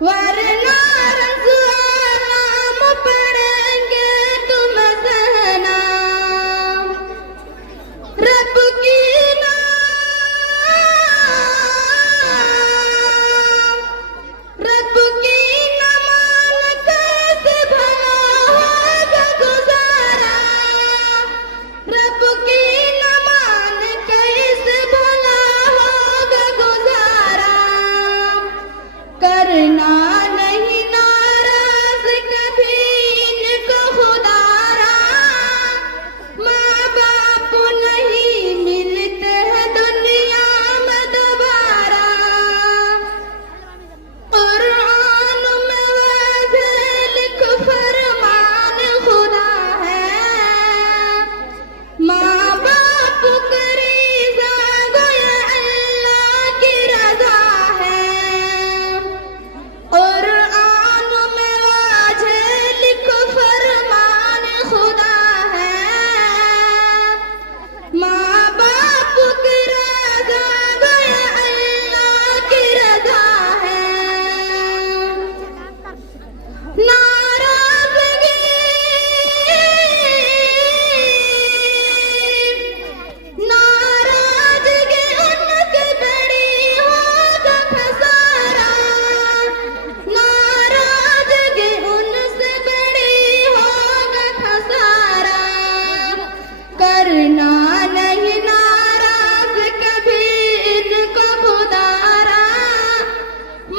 वरना रज़ाम पढ़ेंगे तुम सहना रब की नमान कैसे भला होगा गुजारा रब की नमान कैसे भला होगा गुजारा करना नहीं नाराज कभी इनको खुदारा माँ बाप नहीं मिलते हैं दुनिया में दोबारा कुरान में वाज़ेह लिख फरमान खुदा है माँ बाप की रज़ा गोया अल्लाह की रज़ा है कुरान में वाज़ेह लिख फरमान खुदा है माँ बाप की रज़ा गोया अल्लाह की रज़ा है नाराज़गी नाराज़गी उनकी बड़ी होगा खसारा नाराज़गी उनसे बड़ी होगा खसारा करना नहीं नाराज कभी इनको खुदारा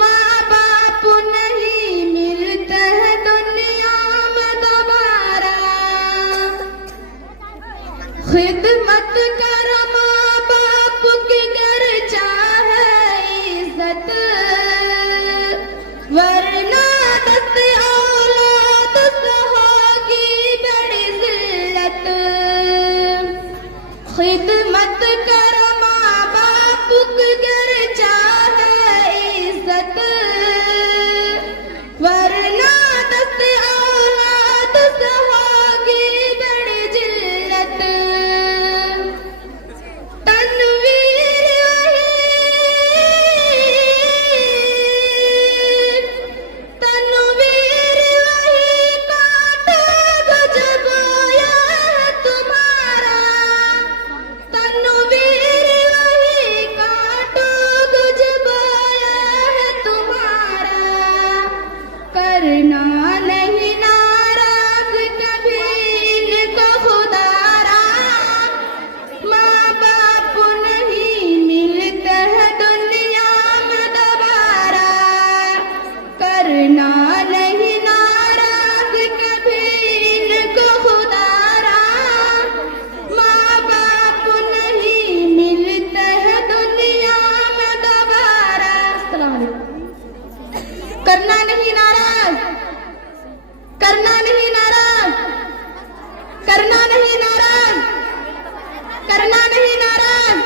माँ बाप नहीं मिलते हैं दुनिया में दोबारा खिदमत करो माँ बाप की गर चाहे इज्जत वरना दस्त औलाद से होगी बड़ी जिल्लत खिदमत करो माँ बाप की गर चाहे इज्जत वरना दस्त औलाद से होगी बड़ी जिल्लत तनवीर वही काटोगे जब आया है तुम्हारा तनवीर वही काटोगे जब आया है तुम्हारा करना नहीं नाराज कभी इनको खुदारा माँ बाप नहीं मिलते हैं दुनिया में दोबारा करना नहीं नाराज कभी इनको खुदारा माँ बाप नहीं मिलते हैं दुनिया में दोबारा अस्सलाम वालेकुम करना नहीं नाराज करना नहीं नाराज करना नहीं नाराज करना नहीं नाराज